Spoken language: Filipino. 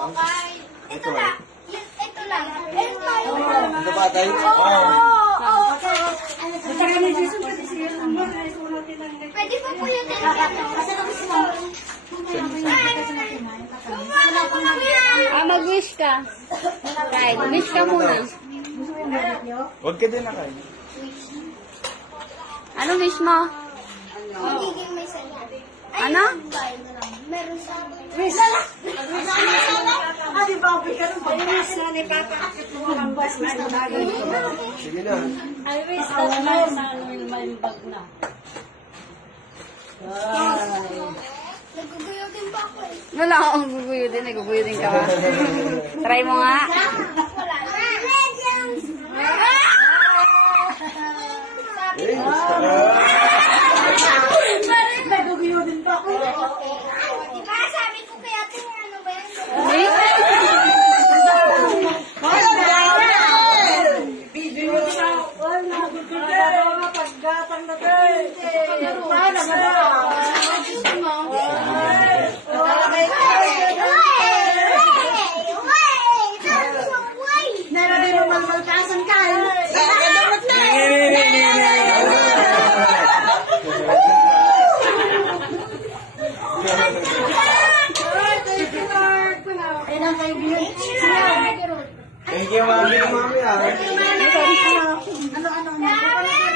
Okay. Ito lang. Ito lang. Ito tayo. Ito ba tayo? Pwede pa po yung Mag-wish ka. Right, wish ka muna. Huwag ka din na kayo. Ano wish mo? magiging may saya. Ano? Meron sa Sige na. Naguguyo din ba ako eh? Wala akong guguyudin. Naguguyudin ka ba? Try mo nga. Wala. Legends! Eh, Diba sabi ko kaya ito ano ba yan? Thank you, mami. Mami, ah. Ano?